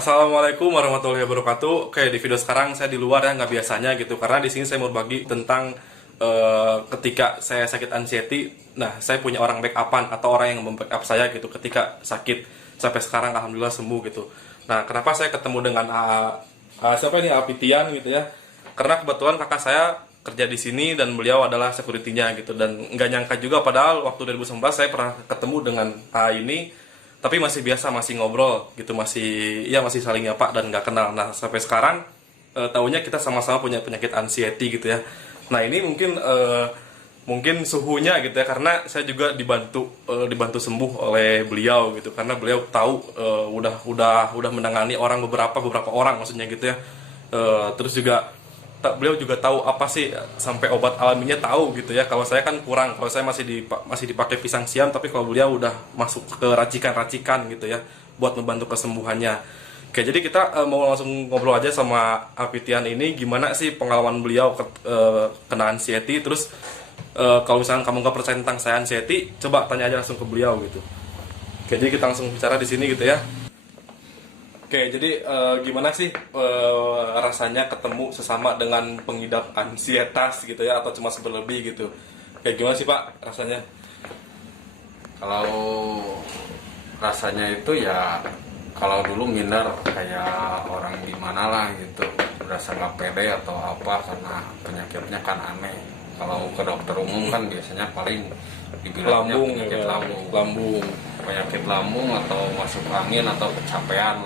Assalamualaikum warahmatullahi wabarakatuh. Oke, di video sekarang saya di luar ya, nggak biasanya gitu. Karena di sini saya mau berbagi tentang ketika saya sakit anxiety. Nah, saya punya orang backupan atau orang yang membackup saya gitu ketika sakit. Sampai sekarang alhamdulillah sembuh gitu. Nah, kenapa saya ketemu dengan siapa ini Apitian gitu ya? Karena kebetulan kakak saya kerja di sini dan beliau adalah security-nya gitu, dan nggak nyangka juga padahal waktu 2019 saya pernah ketemu dengan A ini, tapi masih biasa, masih ngobrol gitu, masih saling nyapa dan nggak kenal. Nah, sampai sekarang taunya kita sama-sama punya penyakit anxiety gitu ya. Nah, ini mungkin suhunya gitu ya, karena saya juga dibantu sembuh oleh beliau gitu, karena beliau tahu udah menangani beberapa orang maksudnya gitu ya. Terus juga beliau juga tahu apa sih sampai obat alaminya tahu gitu ya. Kalau saya kan kurang, kalau saya masih dipakai pisang siam, tapi kalau beliau udah masuk ke racikan-racikan gitu ya buat membantu kesembuhannya. Oke, jadi kita mau langsung ngobrol aja sama Apitian ini, gimana sih pengalaman beliau kena anxiety. Terus kalau misalnya kamu nggak percaya tentang saya anxiety, coba tanya aja langsung ke beliau gitu. Oke, jadi kita langsung bicara di sini gitu ya. Oke, jadi gimana sih rasanya ketemu sesama dengan pengidap ansietas gitu ya, atau cuma berlebih gitu? Kayak gimana sih Pak rasanya? Kalau rasanya itu ya, kalau dulu minder kayak orang gimana lah gitu, berasa nggak pede atau apa karena penyakitnya kan aneh. Kalau ke dokter umum kan biasanya paling dibilangnya Lambung penyakit ya, lambung, penyakit lambung atau masuk angin atau kecapean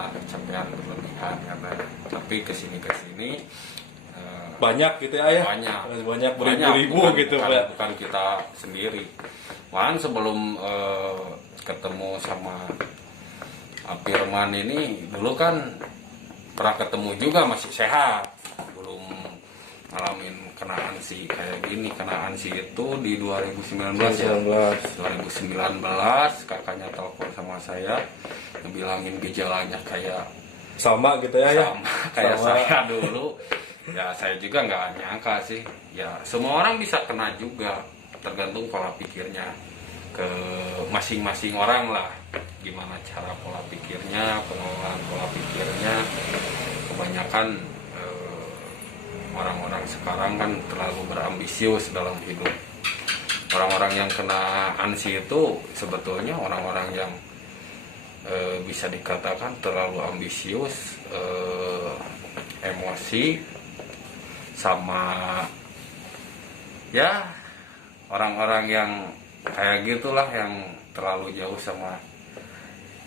berlebihan karena. Tapi kesini banyak gitu ya, banyak beribu-ribu gitu Pak. bukan kita sendiri. Malahan sebelum ketemu sama Apirman ini, dulu kan pernah ketemu juga masih sehat, belum ngalamin kena ansi kayak gini. Kena ansi itu di 2019 ya. 2019 kakaknya telepon sama saya ngebilangin gejalanya kayak Sama gitu ya. kayak Sama. saya dulu. Ya saya juga nggak nyangka sih. Ya semua orang bisa kena juga, tergantung pola pikirnya ke masing-masing orang lah. Gimana cara pola pikirnya, pengelolaan pola pikirnya. Kebanyakan orang-orang sekarang kan terlalu berambisius dalam hidup. Orang-orang yang kena ansi itu sebetulnya orang-orang yang bisa dikatakan terlalu ambisius, emosi, sama ya orang-orang yang kayak gitulah, yang terlalu jauh sama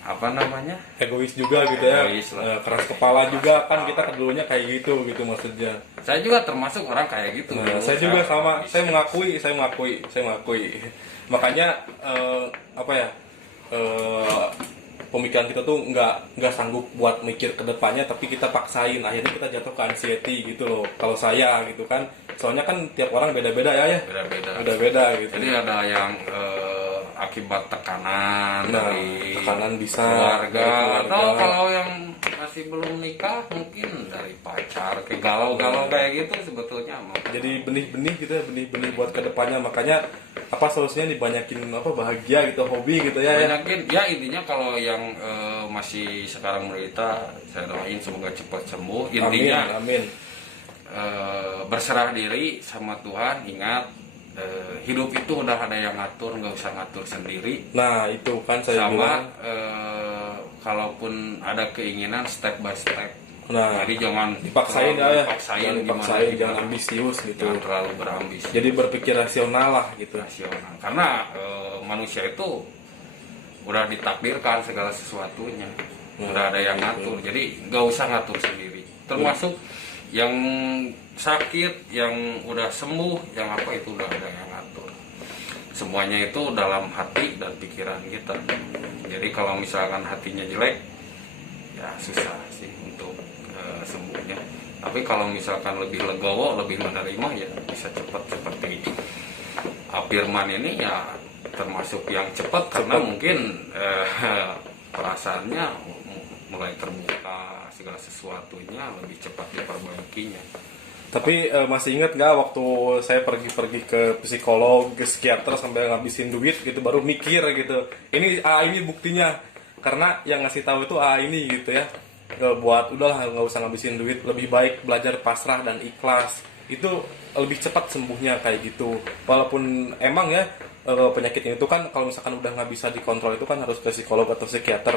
apa namanya, Egois juga gitu ya. Egois lah. Keras kepala juga kan, kita dulunya kayak gitu maksudnya. saya juga termasuk orang kayak gitu. Nah, saya juga sama, saya mengakui. Makanya pemikiran kita tuh nggak sanggup buat mikir ke depannya, tapi kita paksain, akhirnya kita jatuh ke anxiety gitu loh. Kalau saya gitu kan, soalnya kan tiap orang beda-beda ya. Beda-beda gitu. Jadi ada yang akibat tekanan dari tekanan bisa keluarga, atau kalau yang masih belum nikah mungkin dari pacar, kayak galau-galau kayak gitu sebetulnya. Jadi benih-benih gitu ya, benih-benih buat kedepannya. Makanya apa solusinya, dibanyakin bahagia gitu, hobi gitu ya. Banyakin ya, intinya kalau yang masih sekarang menderita, saya doain semoga cepat sembuh. Intinya amin. Berserah diri sama Tuhan. Ingat, hidup itu udah ada yang ngatur, nggak usah ngatur sendiri. Nah itu kan saya sama bilang. Kalaupun ada keinginan, step by step. Nah, jadi jangan dipaksain ya, jangan ambisius gitu, jangan terlalu berambisi. Jadi berpikir rasional lah gitu. Rasional, karena manusia itu udah ditakdirkan segala sesuatunya, udah ada yang ngatur. Jadi nggak usah ngatur sendiri, termasuk yang sakit, yang udah sembuh, yang apa, itu udah ada yang ngatur. Semuanya itu dalam hati dan pikiran kita. Jadi kalau misalkan hatinya jelek, ya susah sih untuk sembuhnya. Tapi kalau misalkan lebih legowo, lebih menerima, ya bisa cepat. Seperti Apirman ini ya termasuk yang cepat, karena mungkin perasaannya mulai terbuka, segala sesuatunya lebih cepat diperbaikinya. Tapi masih ingat nggak waktu saya pergi ke psikolog, ke psikiater sampai ngabisin duit gitu, baru mikir gitu. Ini buktinya, karena yang ngasih tahu itu ini gitu ya. buat udahlah nggak usah ngabisin duit, lebih baik belajar pasrah dan ikhlas, itu lebih cepat sembuhnya kayak gitu. Walaupun emang ya penyakit ini tuh kan kalau misalkan udah nggak bisa dikontrol itu kan harus ke psikolog atau psikiater,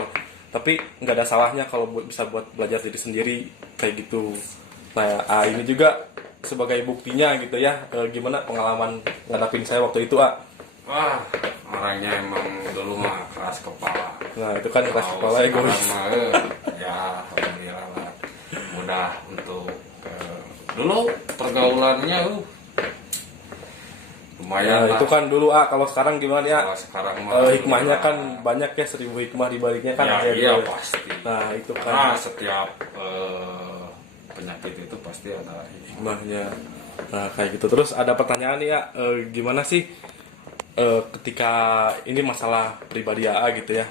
tapi nggak ada salahnya kalau bisa buat belajar diri sendiri kayak gitu. Nah, ini juga sebagai buktinya gitu ya, gimana pengalaman ngadapin saya waktu itu. Wah, orangnya emang dulu mah keras kepala. Nah itu kan keras Kalau kepala egois. sekarang mah, ya alhamdulillah lah, mudah untuk dulu pergaulannya lumayan Nah lah. itu kan dulu kalau sekarang gimana ya? Kalau sekarang mah Hikmahnya alhamdulillah. kan banyak ya, 1000 hikmah dibaliknya kan Ya, ada iya gitu. pasti. Nah itu Karena kan setiap penyakit itu pasti ada hikmahnya. Nah kayak gitu. Terus ada pertanyaan nih ya, gimana sih ketika ini masalah pribadi gitu ya,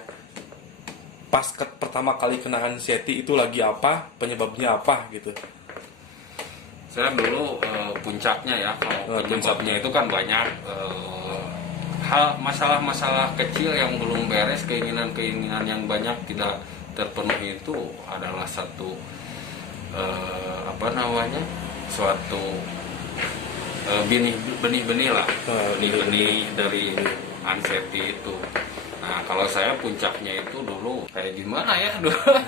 pas pertama kali kena anxiety itu lagi apa, penyebabnya apa gitu. Saya dulu puncaknya ya, kalau penyebabnya itu kan banyak hal masalah-masalah kecil yang belum beres, keinginan-keinginan yang banyak tidak terpenuhi itu adalah satu suatu benih-benih lah, benih-benih dari anxiety itu. Nah kalau saya puncaknya itu dulu kayak gimana ya,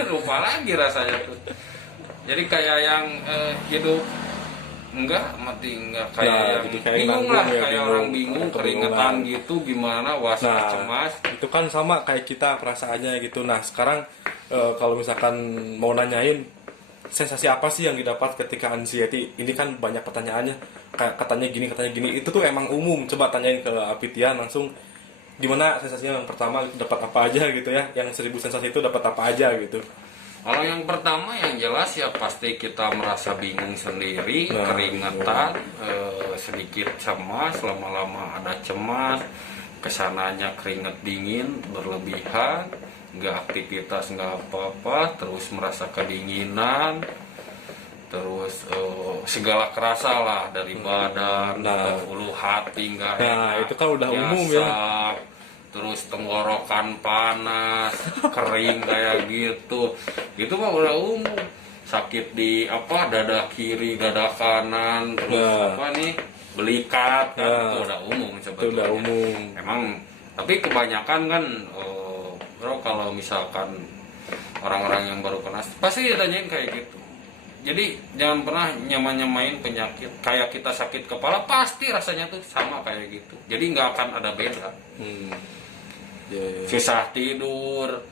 lupa lagi rasanya tuh. Jadi kayak yang hidup mati enggak kayak Nah, yang jadi kayak bingung nanggung lah, ya, kayak bingung, orang bingung, kebingungan. keringetan gitu, gimana, was-was, cemas. Itu kan sama kayak kita perasaannya gitu. Nah sekarang kalau misalkan mau nanyain sensasi apa sih yang didapat ketika anxiety, ini kan banyak pertanyaannya, kayak katanya gini, itu tuh emang umum. Coba tanyain ke Apitian langsung, gimana sensasinya yang pertama, dapat apa aja gitu ya, yang 1000 sensasi itu dapat apa aja gitu. Kalau yang pertama yang jelas ya pasti kita merasa bingung sendiri, keringetan, sedikit cemas, lama-lama ada cemas, kesananya keringet dingin berlebihan, nggak aktivitas nggak apa-apa, terus merasa kedinginan, terus segala kerasa lah dari badan, ulu hati nggak enak, itu kan udah umum ya. terus tenggorokan panas, kering kayak gitu, itu mah udah umum. Sakit di dada kiri, dada kanan, terus belikat kan, itu udah umum sebetulnya. Itu udah umum. Emang, tapi kebanyakan kan, bro, kalau misalkan orang-orang yang baru kena pasti ditanyain kayak gitu. Jadi jangan pernah nyamain penyakit kayak kita sakit kepala, pasti rasanya tuh sama kayak gitu. Jadi nggak akan ada beda. Susah tidur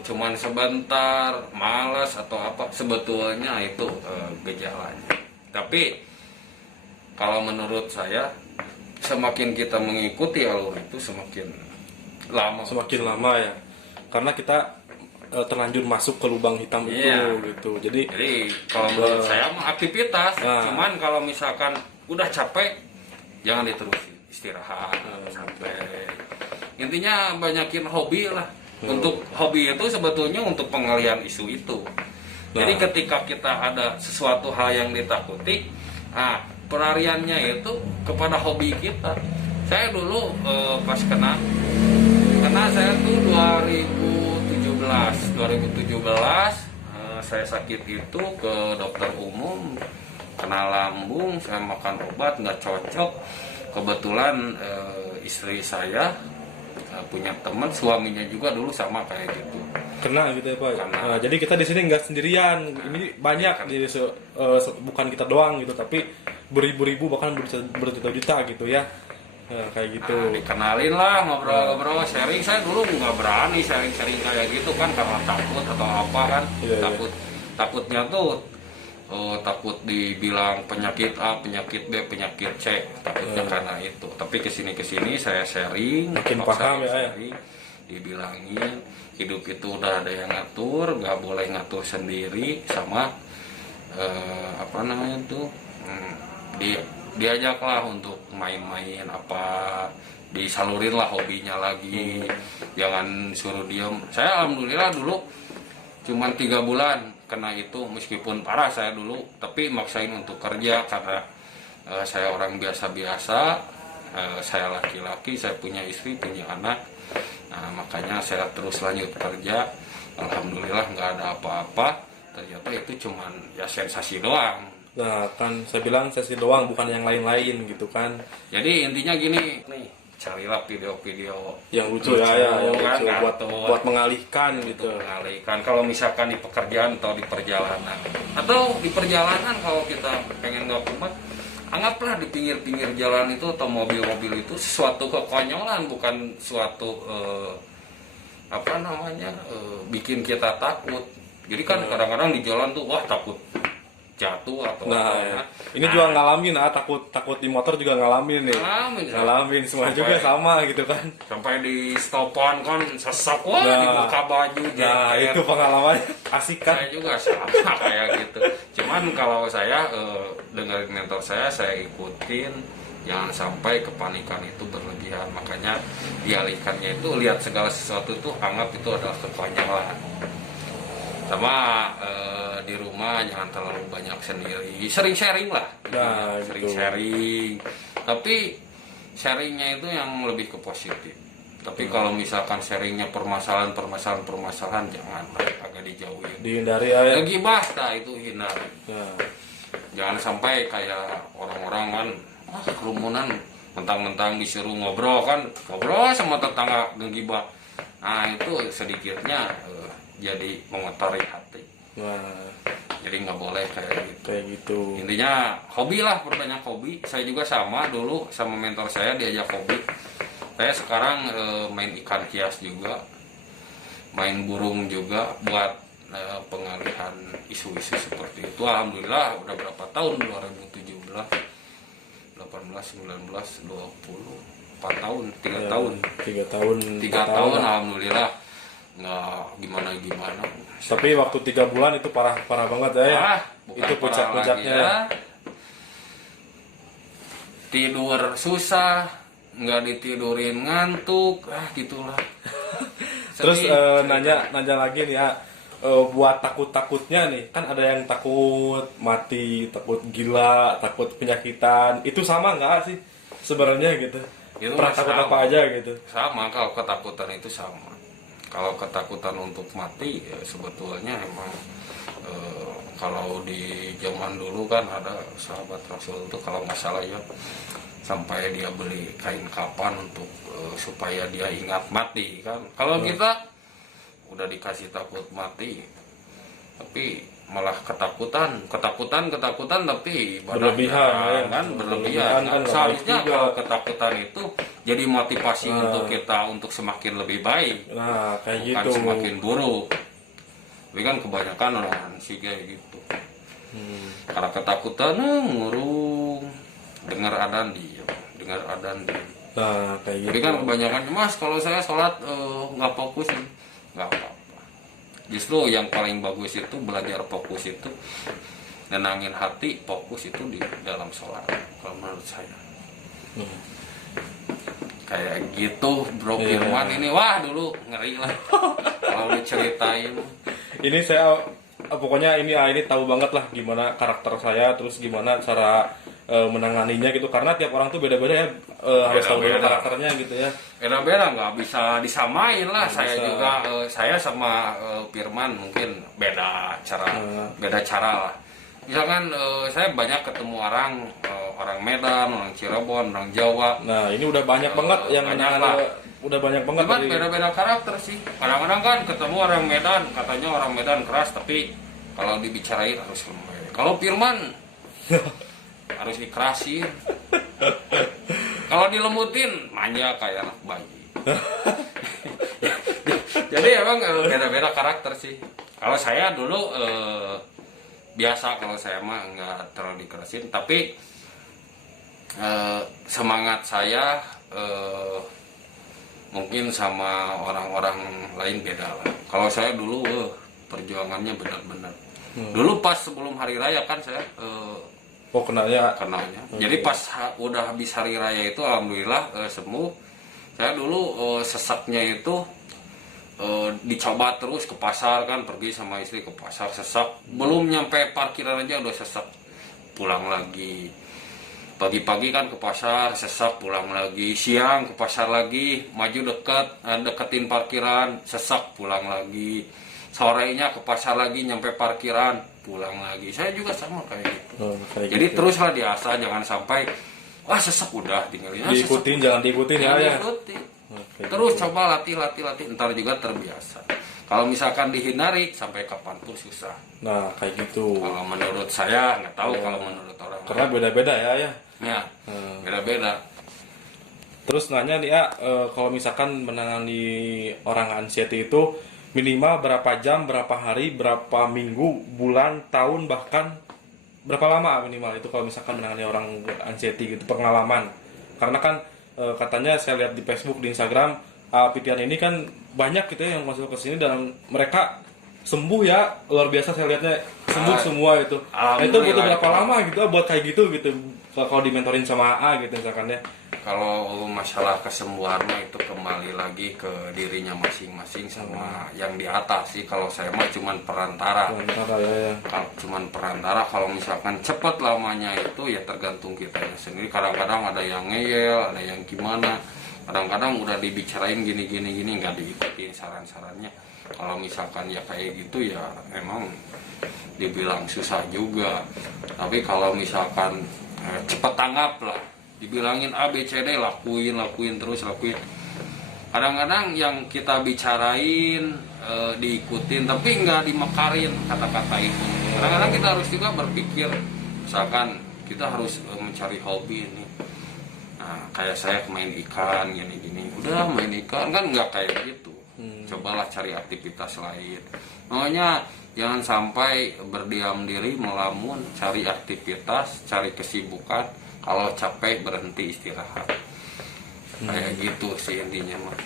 cuman sebentar, malas atau apa, sebetulnya itu gejalanya. Tapi kalau menurut saya, semakin kita mengikuti alur itu semakin lama ya, karena kita terlanjur masuk ke lubang hitam itu gitu. Jadi kalau menurut saya mah aktivitas, cuman kalau misalkan udah capek jangan diterusin, istirahat sampai. Intinya banyakin hobi lah. Untuk hobi itu sebetulnya untuk pengalihan isu itu. Jadi ketika kita ada sesuatu hal yang ditakuti, pelariannya itu kepada hobi kita. Saya dulu pas kena saya tuh 2017 saya sakit itu ke dokter umum, kena lambung, saya makan obat nggak cocok. Kebetulan istri saya punya teman, suaminya juga dulu sama kayak gitu. Kena gitu ya Pak. Nah, jadi kita di sini nggak sendirian. Ini banyak bukan kita doang gitu, tapi beribu-ribu bahkan berjuta-juta gitu ya. Nah, kayak gitu. Dikenalin lah, ngobrol-ngobrol, sharing. Saya dulu nggak berani sharing-sharing kayak gitu kan, karena takut atau apa kan. Takutnya tuh takut dibilang penyakit A, penyakit B, penyakit C, takutnya karena itu. Tapi kesini saya sharing, makin paham ya. Dibilangin hidup itu udah ada yang ngatur, nggak boleh ngatur sendiri, sama diajaklah untuk main-main disalurin lah hobinya lagi, jangan suruh diem. Saya alhamdulillah dulu cuman 3 bulan kena itu, meskipun parah saya dulu, tapi maksain untuk kerja karena saya orang biasa-biasa, saya laki-laki, saya punya istri, punya anak. Nah makanya saya terus lanjut kerja, alhamdulillah nggak ada apa-apa. ternyata itu cuman ya sensasi doang. Nah, kan saya bilang sesi doang, bukan yang lain-lain gitu kan. Jadi intinya gini nih, carilah video-video Yang lucu ya, yang kan, lucu ngatur, buat mengalihkan gitu. mengalihkan kalau misalkan di pekerjaan atau di perjalanan, atau di perjalanan kalau kita pengen nggak kumat, anggaplah di pinggir-pinggir jalan itu atau mobil-mobil itu sesuatu kekonyolan, bukan suatu bikin kita takut. Jadi kan kadang-kadang di jalan tuh wah takut jatuh atau Nah, apa. ya. Ini juga ngalamin, takut di motor juga ngalamin nih. Ngalamin semua juga sama gitu kan. Sampai di stopan kan sesak, wah Nah, dibuka baju. Nah, jaket. itu pengalaman asik kan. Saya juga sama kayak gitu. Cuman kalau saya dengerin mentor saya ikutin, jangan sampai kepanikan itu berlebihan. Makanya dialihkannya itu lihat segala sesuatu itu anggap itu adalah kekonyolan. Sama di rumah jangan terlalu banyak sendiri, sering sharing lah. Nah, sering gitu. sharing, tapi sharingnya itu yang lebih ke positif. Tapi kalau misalkan sharingnya permasalahan jangan, agak dijauhin. Dihindari ya. Gibah, nah itu hindari. Nah, Jangan sampai kayak orang-orang kan kerumunan mentang-mentang disuruh ngobrol sama tetangga ngegibah. Nah itu sedikitnya jadi mengotori hati. nah, Jadi nggak boleh kayak gitu. kayak gitu. Intinya hobi lah, perbanyak hobi. Saya juga sama dulu sama mentor saya diajak hobi. Saya sekarang main ikan hias juga, main burung juga buat pengalihan isu-isu seperti itu. Alhamdulillah udah berapa tahun, 2017, 18, 19, 20, 4 tahun, 3 Ya, tahun. 3 tahun. 3 tahun alhamdulillah nggak gimana. Tapi waktu 3 bulan itu parah banget ya. Bukan Itu puncak-puncaknya. parah lagi ya. Tidur susah, nggak ditidurin ngantuk, gitulah. Terus Sedih. nanya lagi nih ya, buat takutnya nih, kan ada yang takut mati, takut gila, takut penyakitan. Itu sama nggak sih sebenarnya gitu? Itu Pernah takut sama. apa aja gitu? Sama, kalau ketakutan itu sama. Kalau ketakutan untuk mati ya sebetulnya emang kalau di zaman dulu kan ada sahabat Rasul itu kalau nggak salah ya, sampai dia beli kain kapan untuk supaya dia ingat mati kan. Kalau kita udah dikasih takut mati tapi malah ketakutan tapi Berlebihan, ya. kan berlebihan. Berlebihan kan nggak Seharusnya baik juga. kalau ketakutan itu jadi motivasi untuk kita untuk semakin lebih baik, Nah, kayak bukan gitu. semakin buruk. Tapi kan kebanyakan orang sih kayak gitu. Karena ketakutan ngurung, dengar adzan diam. Nah, kayak gitu. Tapi kan kebanyakan, mas kalau saya sholat nggak fokus, nggak apa-apa. Justru yang paling bagus itu belajar fokus itu, nenangin hati, fokus itu di dalam sholat. Kalau menurut saya. Kayak gitu Bro Firman ini, wah dulu ngeri lah kalau diceritain. Ini saya pokoknya ini tahu banget lah gimana karakter saya, terus gimana cara menanganinya gitu, karena tiap orang tuh beda-beda ya, harus tahu dulu Beda-beda. karakternya gitu ya. Beda-beda, nggak bisa disamain lah. Nggak Saya bisa. juga saya sama Firman mungkin beda cara lah. Misalkan saya banyak ketemu orang Medan, orang Cirebon, orang Jawa. Nah, ini udah banyak banget yang banyak menangani, lah. udah banyak banget Cuman dari- beda-beda karakter sih. Kadang-kadang kan ketemu orang Medan, katanya orang Medan keras, tapi kalau dibicarain harus lembut. Kalau Firman harus dikerasin. Kalau dilembutin manja kayak anak bayi. Jadi emang beda-beda karakter sih. Kalau saya dulu biasa, kalau saya mah nggak terlalu dikerasin, tapi semangat saya mungkin sama orang-orang lain beda lah. Kalau saya dulu perjuangannya benar-benar. Dulu pas sebelum hari raya kan saya Oh, kenanya. Jadi pas udah habis hari raya itu alhamdulillah sembuh. Saya dulu sesaknya itu dicoba terus ke pasar kan, pergi sama istri ke pasar, sesak. Belum nyampe parkiran aja udah sesak. Pulang lagi. Pagi-pagi kan ke pasar, sesak, pulang lagi. Siang ke pasar lagi, maju deketin parkiran, sesak, pulang lagi. sorenya ke pasar lagi, nyampe parkiran pulang lagi. Saya juga sama kayak gitu. Kayak Jadi gitu. teruslah diasah, jangan sampai wah sesek udah tinggalin. Diikutin, jangan diikutin ya. Diikutin. Oke, Terus gitu. coba latih, ntar juga terbiasa. Kalau misalkan dihindari sampai kapanpun susah. Nah, kayak gitu. Kalau menurut saya nggak tahu kalau menurut orang Karena beda-beda ya. ya beda-beda. Terus nanya nih ya, kalau misalkan menangani orang anxiety itu minimal berapa jam, berapa hari, berapa minggu, bulan, tahun, bahkan berapa lama minimal itu kalau misalkan menangani orang anxiety gitu, pengalaman. Karena kan katanya saya lihat di Facebook, di Instagram, Pitian ini kan banyak gitu ya yang masuk ke sini dan mereka sembuh ya, luar biasa saya lihatnya sembuh semua itu. Nah, itu butuh berapa lama gitu buat kayak gitu kalau dimentorin sama AA gitu misalkan ya. Kalau masalah kesembuhan mah itu kembali lagi ke dirinya masing-masing sama yang di atas sih. Kalau saya mah cuman perantara. Ya. Kalau cuman perantara, kalau misalkan cepat lamanya itu ya tergantung kitanya sendiri. Kadang-kadang ada yang ngeyel, ada yang gimana. Kadang-kadang udah dibicarain gini nggak diikutin saran-sarannya. Kalau misalkan ya kayak gitu ya emang dibilang susah juga. Tapi kalau misalkan cepat tanggap lah, dibilangin A B C D lakuin terus. Kadang-kadang yang kita bicarain diikutin tapi nggak dimekarin kata-kata itu. Kadang-kadang kita harus juga berpikir, misalkan kita harus mencari hobi ini. Nah, kayak saya main ikan gini, udah main ikan kan nggak kayak gitu. Cobalah cari aktivitas lain. Makanya jangan sampai berdiam diri, melamun, cari aktivitas, cari kesibukan. Kalau capek berhenti istirahat. Kayak gitu sih intinya mah.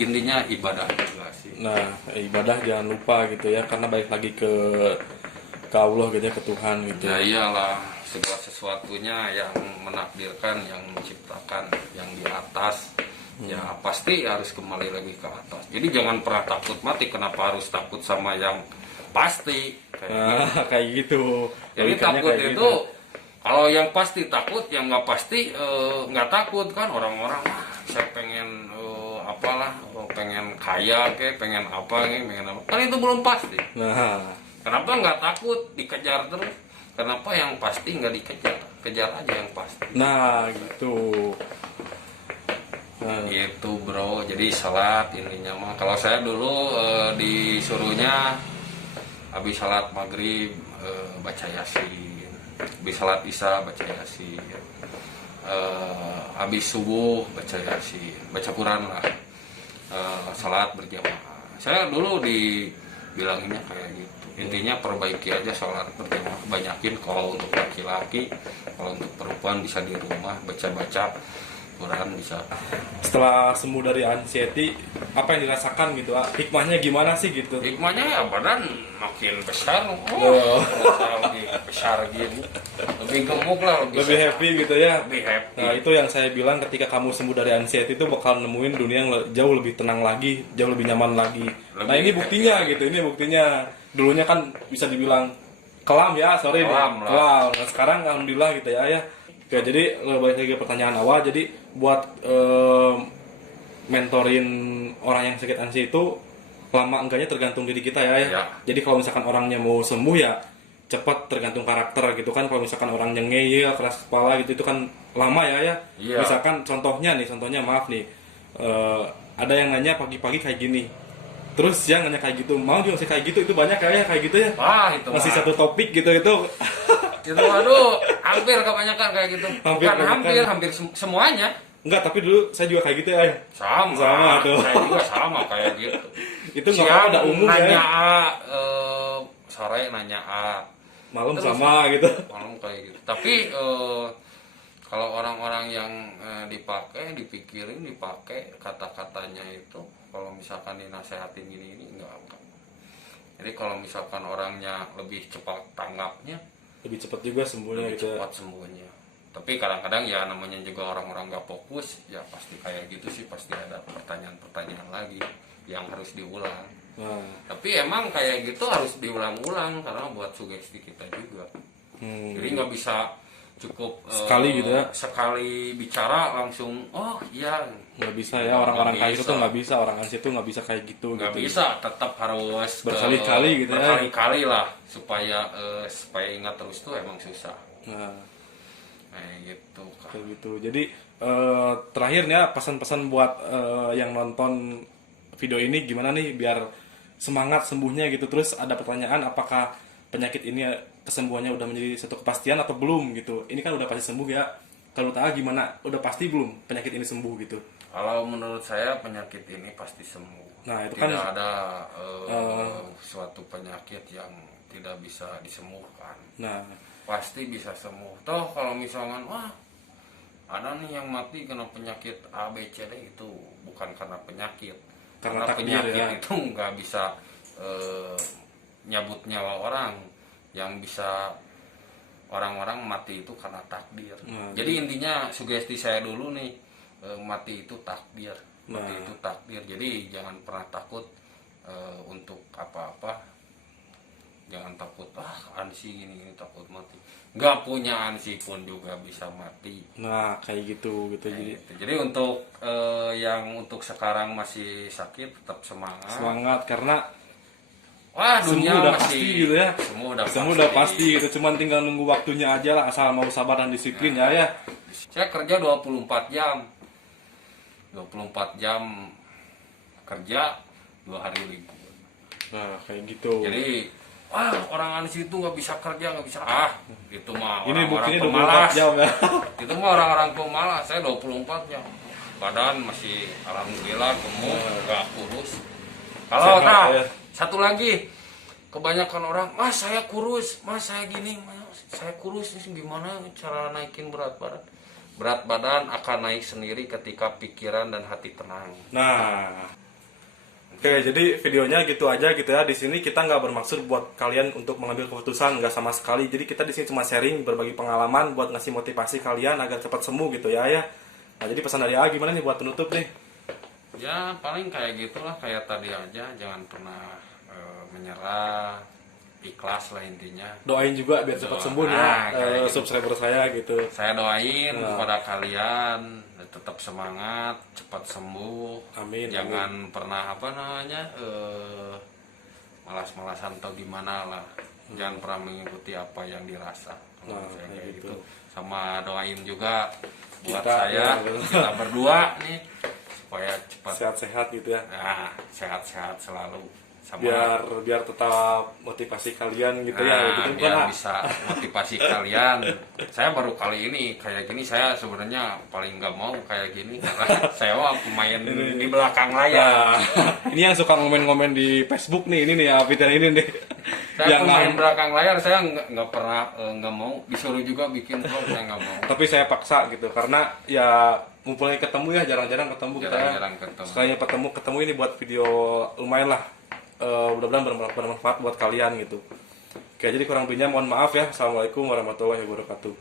Intinya ibadah juga sih. Nah, ibadah jangan lupa gitu ya, karena balik lagi ke Allah gitu ya, ke Tuhan gitu. Ya iyalah, segala sesuatunya yang menakdirkan, yang menciptakan, yang di atas. Ya pasti harus kembali lagi ke atas. Jadi jangan pernah takut mati. Kenapa harus takut sama yang pasti? Kayak gitu. Jadi takut itu gitu. Kalau yang pasti takut, yang nggak pasti nggak takut kan. Orang-orang saya pengen pengen kaya pengen apa kan itu belum pasti. Nah, kenapa nggak takut dikejar terus? Kenapa yang pasti nggak dikejar? Kejar aja yang pasti. Nah gitu. Gitu bro, jadi salat intinya mah. Kalau saya dulu disuruhnya habis salat maghrib baca yasin, habis salat isya baca yasin, habis subuh baca yasin, baca Quran lah, salat berjamaah. Saya dulu dibilanginnya kayak gitu. Intinya perbaiki aja salat berjamaah, banyakin kalau untuk laki-laki, kalau untuk perempuan bisa di rumah baca-baca Quran bisa. Setelah sembuh dari anxiety, apa yang dirasakan gitu? Hikmahnya gimana sih gitu? Hikmahnya ya badan makin besar, lebih besar gitu, lebih gemuk lah, lebih happy gitu ya. Lebih happy. Nah itu yang saya bilang, ketika kamu sembuh dari anxiety itu bakal nemuin dunia yang jauh lebih tenang lagi, jauh lebih nyaman lagi. Nah ini buktinya gitu, ini buktinya. Dulunya kan bisa dibilang kelam ya, sorry kelam. Nah sekarang alhamdulillah gitu ya. Ya jadi balik lagi ke pertanyaan awal. Jadi buat mentorin orang yang sakit anxiety itu lama enggaknya tergantung diri kita ya. Jadi kalau misalkan orangnya mau sembuh ya cepat, tergantung karakter gitu kan. Kalau misalkan orang yang ngeyel, keras kepala gitu itu kan lama ya. Misalkan contohnya maaf nih, ada yang nanya pagi-pagi kayak gini, terus yang nanya kayak gitu, mau juga sih kayak gitu, itu banyak ya kayak gitu ya. Itu masih satu topik gitu itu. Itu aduh, hampir kebanyakan kayak gitu. Hampir semuanya. Enggak, tapi dulu saya juga kayak gitu ya. Sama tuh. Saya juga sama kayak gitu. Itu nggak apa-apa, ada umum nanya ya. Sore nanya malam terus, sama gitu. Malam kayak gitu. Tapi kalau orang-orang yang dipikirin, dipakai kata-katanya itu, kalau misalkan dinasehatin gini enggak. Jadi kalau misalkan orangnya lebih cepat tanggapnya, lebih cepat juga sembuhnya gitu. Cepat sembuhnya. Tapi kadang-kadang ya namanya juga orang-orang nggak fokus, ya pasti kayak gitu sih, pasti ada pertanyaan-pertanyaan lagi yang harus diulang. Tapi emang kayak gitu harus diulang-ulang karena buat sugesti kita juga. Jadi nggak bisa cukup Sekali gitu ya? sekali bicara langsung oh iya, Nggak bisa ya, orang-orang Nggak kayak gitu bisa. tuh nggak bisa, orang ansih itu nggak bisa kayak gitu nggak gitu. bisa, tetap harus Berkali-kali gitu ya. berkali-kali lah supaya ingat terus tuh emang susah. Nah, Kayak gitu kan. kayak gitu. Jadi terakhirnya pesan-pesan buat yang nonton video ini gimana nih biar semangat sembuhnya gitu. Terus ada pertanyaan, apakah penyakit ini kesembuhannya udah menjadi satu kepastian atau belum gitu. Ini kan udah pasti sembuh ya. Kalau tahu gimana? Udah pasti belum penyakit ini sembuh gitu. Kalau menurut saya penyakit ini pasti sembuh. Nah, itu Tidak kan ada suatu penyakit yang tidak bisa disembuhkan. nah, Pasti bisa sembuh. Toh kalau misalkan wah ada nih yang mati kena penyakit A B C D, itu bukan karena penyakit. Karena takdir, penyakit ya. itu nggak bisa nyabut nyawa orang. Yang bisa orang-orang mati itu karena takdir. Nah, Jadi intinya sugesti saya dulu nih, mati itu takdir. Mati Nah. itu takdir. Jadi jangan pernah takut untuk apa-apa. Jangan takut ansi gini takut mati. Nggak punya ansi pun juga bisa mati. nah kayak gitu gitu. Jadi Jadi untuk yang untuk sekarang masih sakit tetap semangat. semangat karena Wah, sembuh dunia udah masih pasti gitu ya. semua Udah pasti gitu. Cuman tinggal nunggu waktunya aja lah, asal mau sabar dan disiplin ya. Saya kerja 24 jam. 24 jam kerja, 2 hari libur. Nah, kayak gitu. Jadi, orang ansi itu nggak bisa kerja, nggak bisa. Itu mah Ini orang-orang buktinya pemalas. 24 jam ya. Itu mah orang-orang pemalas. Saya 24 jam. Badan masih alhamdulillah gemuk, nggak kurus. Kalau Sehat, ya. satu lagi, kebanyakan orang, mas saya kurus, mas saya gini, mas saya kurus, ini gimana cara naikin berat badan? Berat badan akan naik sendiri ketika pikiran dan hati tenang. Nah, oke, jadi videonya gitu aja gitu ya. Di sini kita nggak bermaksud buat kalian untuk mengambil keputusan, nggak sama sekali. Jadi kita di sini cuma sharing, berbagi pengalaman buat ngasih motivasi kalian agar cepat sembuh gitu ya. Nah, jadi pesan dari A gimana nih buat penutup nih? Ya paling kayak gitulah, kayak tadi aja, jangan pernah menyerah, ikhlas lah intinya. Doain juga biar cepat sembuh nih ya, kayak gitu. subscriber saya gitu. Saya doain kepada kalian tetap semangat, cepat sembuh. Amin. Jangan pernah malas-malasan atau gimana lah. Jangan pernah mengikuti apa yang dirasa. Kalau Nah, saya kayak kayak gitu. gitu. Sama doain juga buat Kita, saya, ya. kita berdua nih supaya cepat Sehat-sehat gitu ya. sehat-sehat selalu. Sama Biar tetap motivasi kalian gitu ya. Gitu biar kan. bisa motivasi kalian. Saya baru kali ini kayak gini, saya sebenarnya paling nggak mau kayak gini karena saya mah pemain di belakang layar. Nah, ini yang suka ngomen-ngomen di Facebook nih, ini nih ya, Peter ini nih. Saya Yang pemain belakang layar, saya nggak pernah nggak mau disuruh juga bikin vlog, saya nggak mau. tapi saya paksa gitu karena ya mumpulnya ketemu ya, jarang-jarang ketemu kita. Jarang-jarang ketemu. Sekalinya ketemu ini buat video lumayan lah. Mudah-mudahan bermanfaat buat kalian gitu. Oke, jadi kurang lebihnya mohon maaf ya. Assalamualaikum warahmatullahi wabarakatuh.